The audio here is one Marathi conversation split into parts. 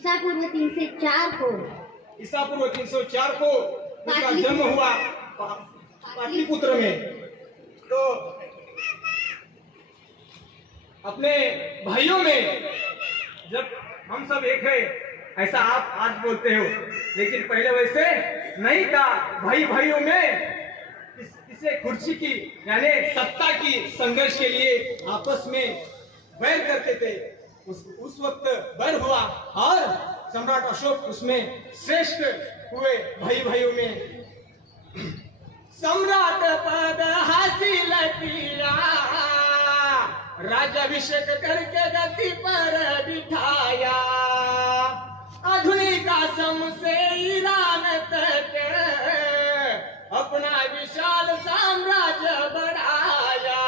ईसा पूर्व 304 को ईसा पूर्व 304 को उसका जन्म हुआ पाटलिपुत्र में। तो अपने भाइयों में जब हम सब एक है ऐसा आप आज बोलते हो, लेकिन पहले वैसे नहीं था। भाई भाइयों में इसे कुर्सी की यानी सत्ता की संघर्ष के लिए आपस में बैर करते थे। उस वक्त बैर हुआ और सम्राट अशोक उसमें श्रेष्ठ हुए भाई भाइयों में। सम्राट पद हासिल किया, राज्याभिषेक करके गद्दी पर बिठाया। आधुनिक आसम से ईरान तक अपना विशाल साम्राज्य बढ़ाया।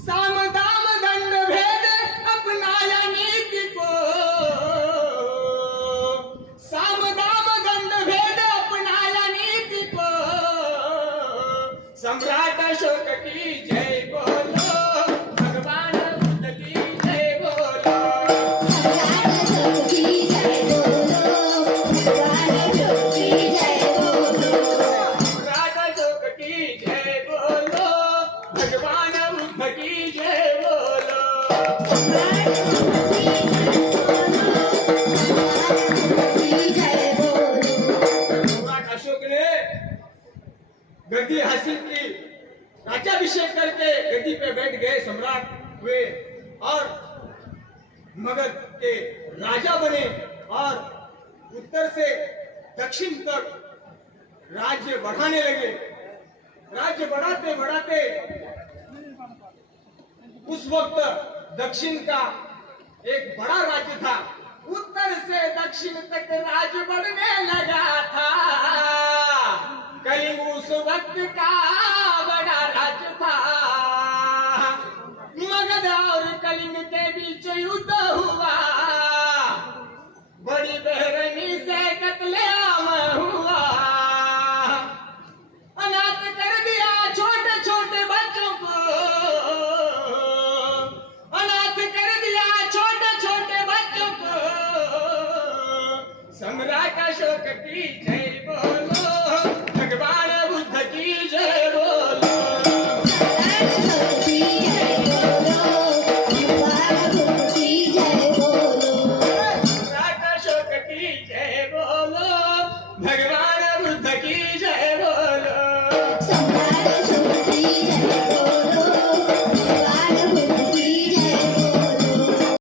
साम दाम दंड भेद अपनाया नीति को, साम दाम दंड भेद अपनाया नीति को। सम्राट अशोक की जय बोलो, भगवान बुद्ध की जय बोलो। सम्राट अशोक की जय बोलो, भगवान बुद्ध की जय बोलो। सम्राट अशोक ने गद्दी हासिल की, राज्याभिषेक करके गद्दी पे बैठ गए, सम्राट हुए और मगध के राजा बने और उत्तर से दक्षिण तक राज्य बढ़ाने लगे। राज्य बढ़ाते बढ़ाते उस वक्त दक्षिण का एक बड़ा राज्य था, उत्तर से दक्षिण तक राज्य बढ़ने लगा था। कलिंग उस वक्त का बड़ा राज्य था। मगध और कलिंग के बीच युद्ध हुआ, बड़ी बेरहमी से कत्लेआम हुआ। अनाथ कर दिया छोटे छोटे बच्चों को, अनाथ कर दिया छोटे छोटे बच्चों को। सम्राट अशोक की जय